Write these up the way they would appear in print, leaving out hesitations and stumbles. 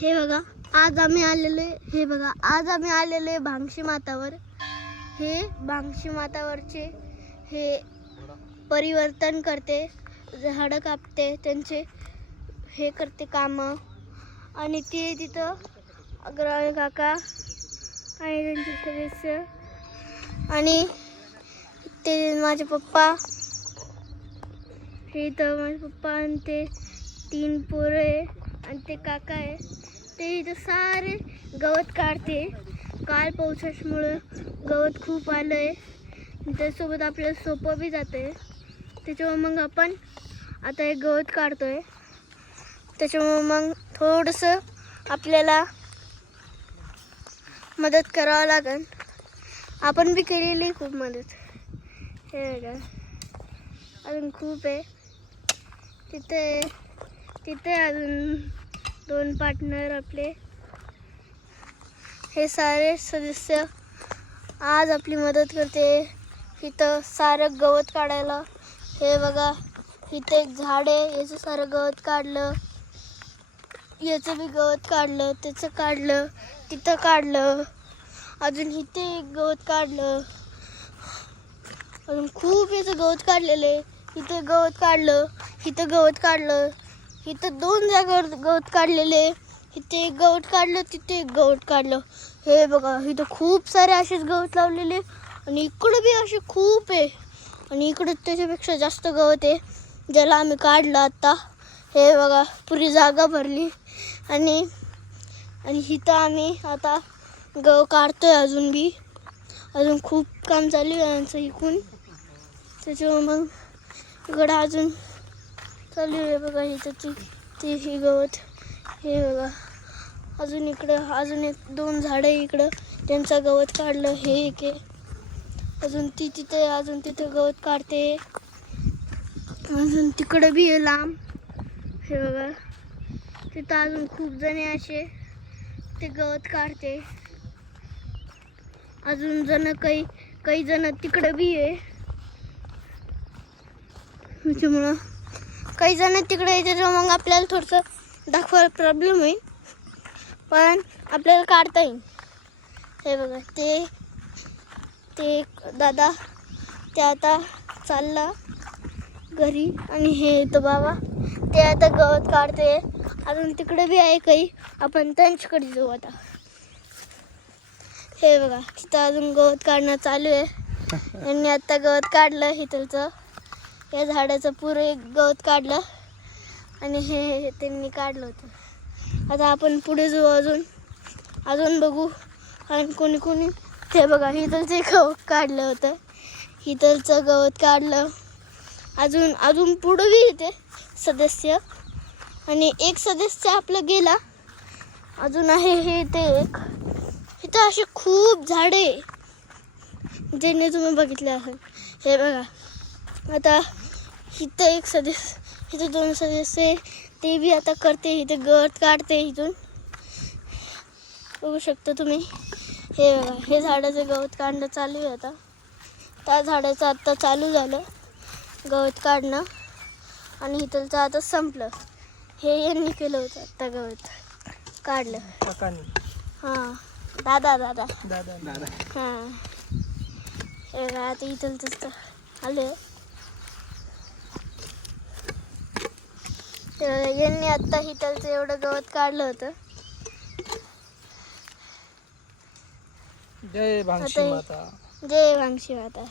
हे बघा आज आम्ही आलेले भांगशी मातावर. हे भांगशी मातावरचे हे परिवर्तन करते, झाडं कापते, त्यांचे हे करते काम. आणि ते तिथं अग्रवाल काका आणि त्यांचे सदस्य आणि ते माझे पप्पा. हे इथं माझे पप्पा आणि ते 3 पोरं आहे आणि ते काका आहे. ते इथं सारे गवत काढते. काल पावसामुळं गवत खूप आलं आहे. त्यासोबत आपल्याला सोपं बी जातं आहे. त्याच्यामुळं मग आपण आता हे गवत काढतोय. त्याच्यामुळं मग थोडंसं आपल्याला मदत करावं लागेल. आपण बी केलेली खूप मदत. हे बघा अजून खूप आहे तिथे अजून 2 पार्टनर आपले. हे सारे सदस्य आज आपली मदत करते इथं सारं गवत काढायला. हे बघा इथे एक झाड आहे, याचं सारं गवत काढलं, याचं बी गवत काढलं, त्याचं काढलं, तिथं काढलं, अजून इथे एक गवत काढलं, अजून खूप याचं गवत काढलेलं आहे. इथे गवत काढलं, इथं गवत काढलं, इथं 2 जागेवर गवत काढलेले. इथे एक गवत काढलं, तिथे एक गवत काढलं. हे बघा इथं खूप सारे असेच गवत लावलेले आणि इकडं बी असे खूप आहे आणि इकडं त्याच्यापेक्षा जास्त गवत आहे ज्याला आम्ही काढलं आता. हे बघा पुरी जागा भरली आणि इथं आम्ही आता गव काढतोय. अजून खूप काम चालू आहे यांचं इकून. त्याच्यामुळे मग इकडं अजून चालू आहे. बघा इथं ती ही गवत. हे बघा अजून इकडं अजून 2 झाडं इकडं त्यांचं गवत काढलं. हे एक आहे अजून तिथे गवत काढते. अजून तिकडं बी आहे लांब. हे बघा तिथं अजून खूप जणे असे ते गवत काढते. अजून काही जण तिकडं बी आहे. त्याच्यामुळं काही जण तिकडे यायचे मग आपल्याला थोडंसं दाखवायला प्रॉब्लेम होईल, पण आपल्याला काढता येईल. हे बघा ते दादा ते आता चालला घरी आणि हे तो बाबा ते आता गवत काढते. अजून तिकडे बी आहे काही, आपण त्यांच्याकडे जाऊ आता. हे बघा तिथं अजून गवत काढणं चालू आहे. यांनी आता गवत काढलं इथलचं, या झाडाचं पुरं एक गवत काढलं आणि हे त्यांनी काढलं होतं. आता आपण पुढे जाऊ, अजून बघू आणि कोणी ते बघा इथलचं गवत काढलं होतं, इथलचं गवत काढलं. अजून पुढं बी येते सदस्य आणि एक सदस्य आपला गेला. अजून आहे हे ते एक. इथं असे खूप झाडे ज्यांनी तुम्ही बघितले असेल. हे बघा आता इथं एक सदस्य, इथं 2 सदस्य ते बी आता करते. इथं गवत काढते इथून, बघू शकता तुम्ही. हे बघा हे झाडाचं गवत काढणं चालू आहे आता. त्या झाडाचं आत्ता चालू झालं गवत काढणं आणि इथलचं आता संपलं. हे यांनी केलं होतं आत्ता गवत काढलं. हां दादा हां हे बघा आता इथलचं आलं. यांनी आत्ता इथलचं एवढं गवत काढलं होतं. जय भांगशी माता. जय भांगशी माता.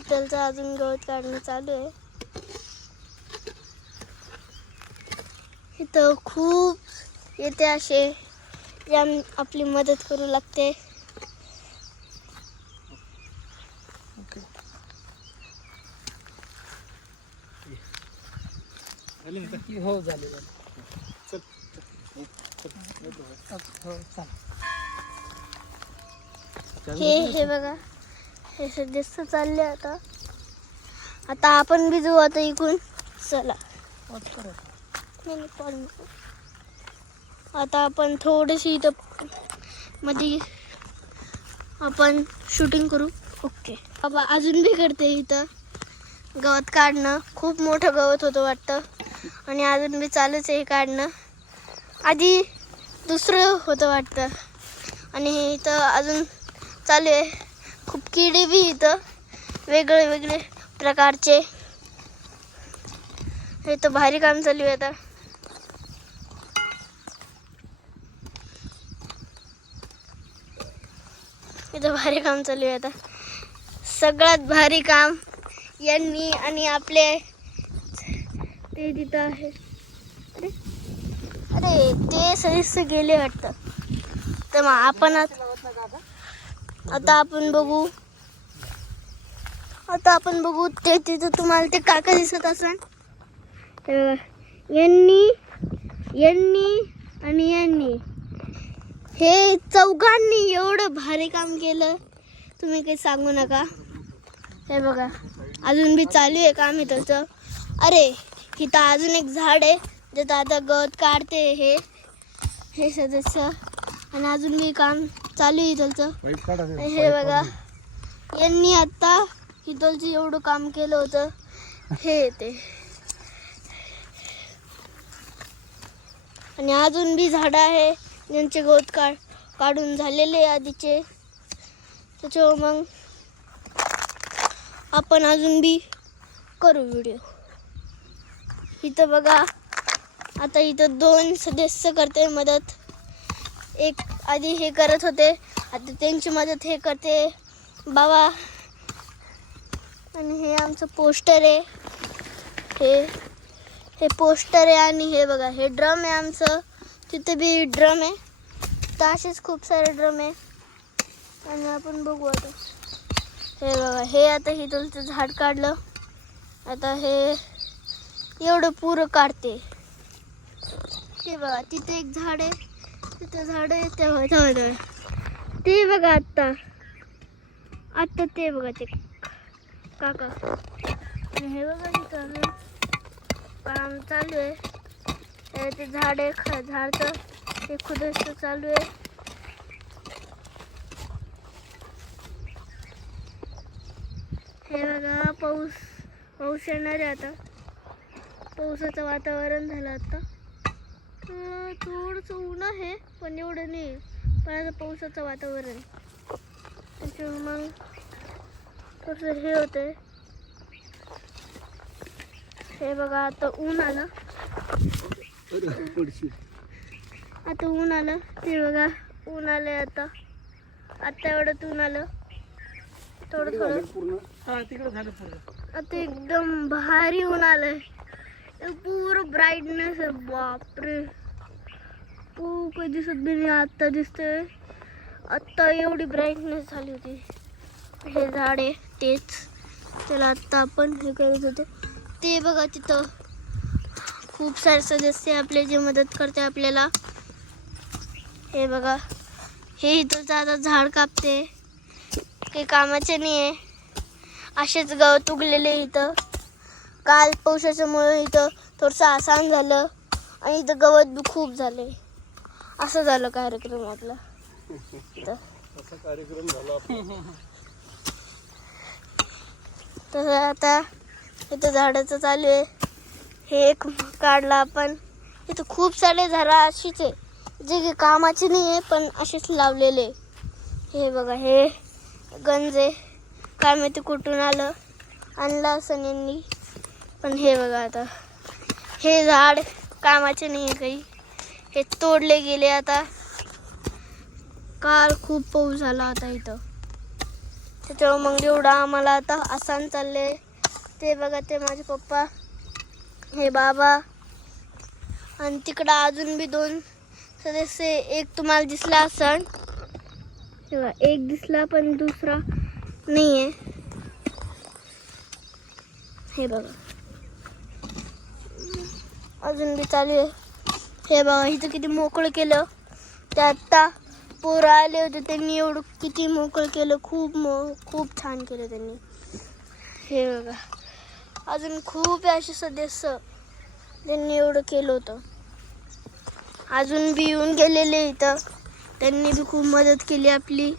इथलचं अजून गवत काढणं चालू आहे. इथं खूप येते असे जे आपली मदत करू लागते. हो झाले. हे बघा हे सदस्य चालले आता आपण बी जाऊ आता इकडून. चला आता आपण थोडीशी इथं मध्ये आपण शूटिंग करू. ओके बाबा अजून बी करते. इथं गवत काढणं खूप मोठं गवत होतं वाटतं. आणि अजून बी चालूच आहे हे काढणं. आधी दुसरं होतं वाटतं आणि हे इथं अजून चालू आहे. खूप किडे बी इथं वेगळे वेगळे प्रकारचे. हे तर भारी काम चालू आहे आता. इथं भारी काम चालू आहे आता. सगळ्यात भारी काम यांनी आणि आपले ते तिथं आहे. अरे अरे ते सदस्य गेले वाटतं. तर मग आपण आता आपण बघू ते तिथं तुम्हाला ते काका दिसत असेल. यांनी आणि यांनी हे चौघांनी एवढं भारी काम केलं तुम्ही काही सांगू नका. हे बघा अजून बी चालू आहे काम इथलचं. अरे इथं अजून एक झाड आहे ज्यात आता गवत काढते हे सदस्य आणि अजून बी काम चालू आहे इथलचं. हे बघा यांनी आता इथलचं एवढं काम केलं होतं. हे ते आणि अजून बी झाडं आहे ज्यांचे गवत काढून झालेले आधीचे. त्याच्यावर मग आपण अजून बी करू व्हिडिओ. इथं बघा आता इथं 2 सदस्य करते मदत. एक आधी हे करत होते, आता त्यांची मदत हे करते बाबा. आणि हे आमचं पोस्टर आहे. हे पोस्टर आहे आणि हे बघा हे ड्रम आहे आमचं. तिथे बी ड्रम आहे. तर असेच खूप सारे ड्रम आहे. आणि आपण बघू आता. हे बघा हे आता इथलं झाड काढलं. आता हे एवढं पुरं काढते. ते बघा तिथे एक झाड आहे. तिथे झाड आहे तेव्हा ते बघा आत्ता ते बघा ते काका. हे बघा तिथं काम चालू आहे. ते झाड आहे झाडचं ते खुदस्त चालू आहे. हे बघा पाऊस येणार आहे आता. पावसाचं वातावरण झालं आता. थोडंसं ऊन आहे पण एवढं नाही. पण आता पावसाचं वातावरण त्याच्यामुळे मग थोडंसं हे होतंय. हे बघा आता ऊन आलं. ते बघा ऊन आलंय आता एवढं ऊन आलं. थोडं आता एकदम भारी ऊन आलंय. पूर्ण ब्राईटनेस आहे. बापरे कधी दिसत बी नाही. आत्ता दिसतंय. आत्ता एवढी ब्राईटनेस झाली होती. हे झाड आहे तेच त्याला आत्ता आपण हे करत होतो. ते बघा तिथं खूप सारे सदस्य आपले जे मदत करते आपल्याला. हे बघा हे इथं आता झाड कापते. काही कामाचे नाही आहे. असेच गवत उगलेले इथं. काल पावसाच्यामुळे इथं थोडंसं आसान झालं आणि इथं गवत बी खूप झाले. असं झालं कार्यक्रम आपला. तर आता इथं झाडाचं चालू आहे. हे एक काढलं आपण. इथं खूप सारे झाडं अशीच आहे जे की कामाचे नाही आहे पण असेच लावलेले. हे बघा हे गंज आहे. काय माहिती कुठून आणलं असं यांनी. पण हे बघा आता हे झाड कामाचे नाही आहे काही. हे तोडले गेले आता. काल खूप पाऊस झाला आता इथं. त्याच्यावर मग एवढं आम्हाला आता आसान चालले. ते बघा ते माझे पप्पा हे बाबा आणि तिकडं अजून बी 2 सदस्य. एक तुम्हाला दिसला असन. तेव्हा एक दिसला पण दुसरा नाही आहे. हे बघा अजून बी चालू आहे. हे बघा इथं किती मोकळं केलं. ते आत्ता पोरं आले होते त्यांनी एवढं किती मोकळं केलं. खूप छान केलं त्यांनी. हे बघा अजून खूप असे सदस्य त्यांनी एवढं केलं होतं. अजून बी येऊन गेलेले इथं. त्यांनी बी खूप मदत केली आपली.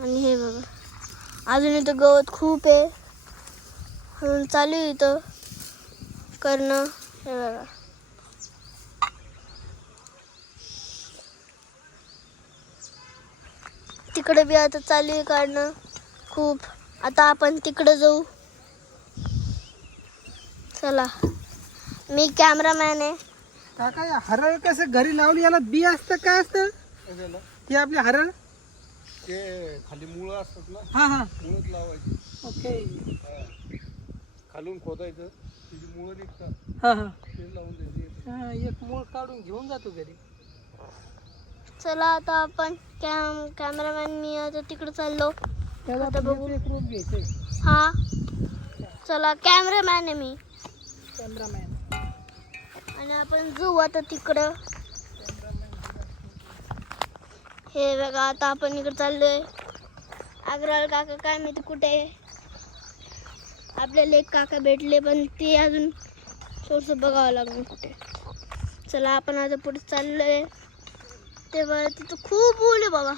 आणि हे बघा अजून इथं गवत खूप आहे. चालू आहे इथं करणं. हे बघा तिकडे बी आता चालू आहे काढणं खूप. आता आपण तिकडे जाऊ. चला मी कॅमेरामॅन आहे. काका या हरळ कसं घरी लावली, याला बी असतं काय असतं हे आपले हरळ? ते खाली मुळं असतात ना, हा हा मुळच लावायची. ओके. खालून खोदायचं, तिची मुळं निघतात, हा हा ते लावून द्यायची. हा, एक मूळ काढून घेऊन जातो घरी. चला आता आपण कॅमेरामॅन मी आता तिकडे चाललो. त्याला आता बघू. एक रूप घ्यायचंय. हा चला कॅमेरामॅन आहे मी कॅमेरामॅन. आणि आपण जाऊ आता तिकडं. हे बघा आता आपण इकडे चाललोय. अग्रवाल काका काय माहिती कुठे आहे. आपल्याला एक काका भेटले पण ते अजून थोडंसं बघावं लागलं कुठे. चला आपण आता पुढे चाललोय. तेव्हा तिथं खूप ऊन आहे बाबा.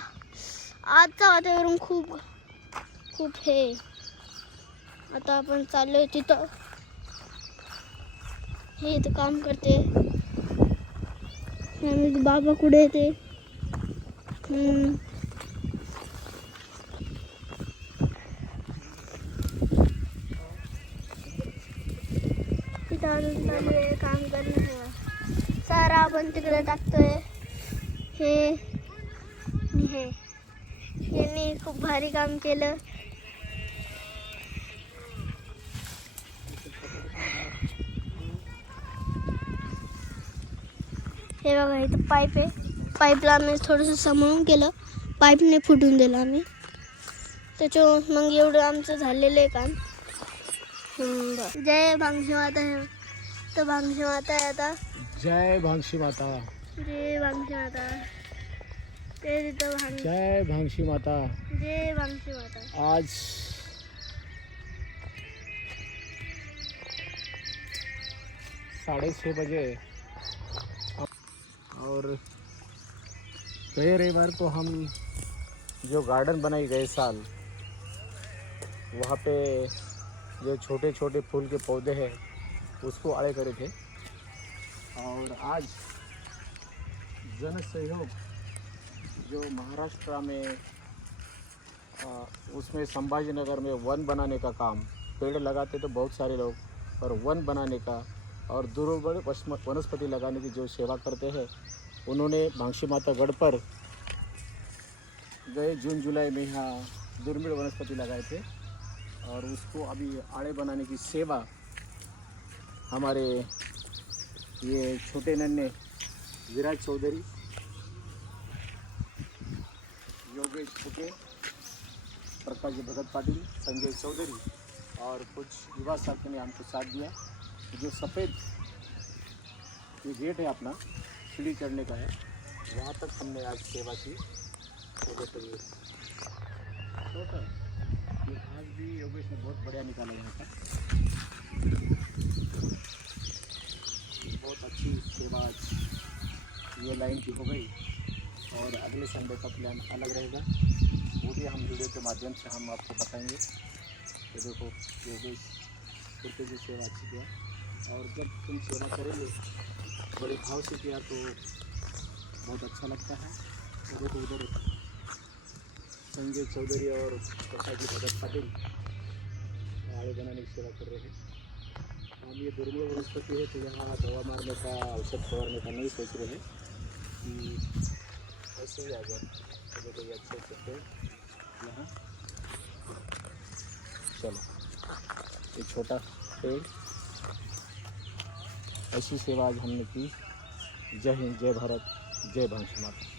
आजचं वातावरण खूप खूप हे. आता आपण चाललोय तिथं. हे इथं काम करते. आणि बाबा कुठे येते. तिथं अजून चालू आहे काम करणं. सारा आपण तिकडे टाकतोय. हे हे यांनी खूप भारी काम केलं. हे बघा इथं पाईप आहे. पाईपला आम्ही थोडंसं सांभाळून केलं. पाईपने फुटून दिलं आम्ही. त्याच्यावर मग एवढं आमचं झालेलं आहे काम. जय भांगशी माता आहे. तर भांगशी माता आहे आता. जय भांगशी माता, जय भांगशी माता. ते तिथं भांग. जय भांगशी माता. जय भांगशी माता. आज 6:30 बजे और गए रविवार को हम जो गार्डन बनाई गए साल, वहाँ पे जो छोटे छोटे फूल के पौधे हैं उसको आड़े करे थे. और आज जन सहयोग जो महाराष्ट्र में उसमें संभाजी नगर में वन बनाने का काम, पेड़ लगाते तो बहुत सारे लोग, पर वन बनाने का और दुर्लभ वनस्पति लगाने की जो सेवा करते हैं, उन्होंने भांगशी माता गढ़ पर गए जून जुलाई में यहाँ दुर्मिळ वनस्पति लगाए थे. और उसको अभी आड़े बनाने की सेवा हमारे ये छोटे नन्हे विराज चौधरी, योगेश फुके, प्रकाश भगत पाटिल, संजय चौधरी और कुछ युवा साथी ने हमको साथ दिया. जो सफ़ेद ये गेट है अपना सीढ़ी चढ़ने का है, वहाँ तक हमने आज सेवा की. तो ये आज भी योगेश ने बहुत बढ़िया निकाला यहाँ का. बहुत अच्छी सेवा आज ये लाइन की हो गई. और अगले संडे का प्लान अलग रहेगा, वो भी हम वीडियो के माध्यम से हम आपको बताएंगे. तो देखो योगेश करके जो सेवा अच्छी किया. और जब तुम सेवा करोगे बड़े भाव से किया तो बहुत अच्छा लगता है. और देखो उधर संजय चौधरी और प्रकाश भगत पाटिल आड़े बनाने की सेवा कर रहे हैं. हम ये दुर्मिळ वनस्पति है तो यहाँ दवा मारने का, औषध फवारने का नहीं सोच रहे हैं कि ऐसे ही आ जाए. तो देखो ये अच्छे अच्छे पेड़ यहाँ. चलो ये छोटा पेड़. ऐसी सेवा आज हमने की. जय हिंद, जय भारत, जय भांगशी माता.